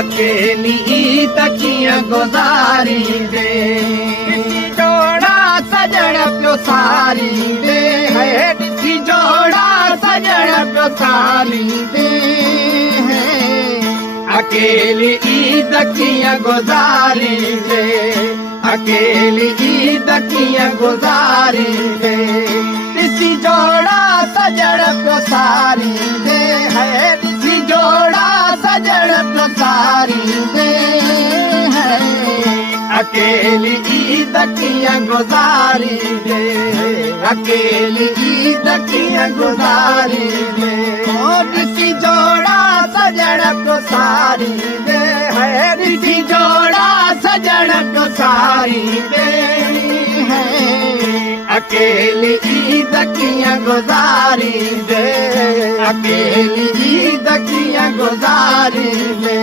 अकेली ईद कीअं गुज़ारी दे जोड़ा सजण पियो सारी दे ॾिसी जोड़ा सजण पियो सारी दे अकेली ईद कीअं गुज़ारी दे अकेली ईद कीअं गुज़ारी दे ॾिसी जोड़ा सजण पियो सारी दे ॾिसी जोड़ा सजण पियो सारी दे अकेली ईद कीअं गुज़ारी दे अकेली ईद कीअं गुज़ारी दे ॾिसी जोड़ा सजण पियो सारी दे ॾिसी जोड़ा सजण पियो सारी दे अकेली ईद कीअं गुज़ारी दे अकेली ईद कीअं गुज़ारी दे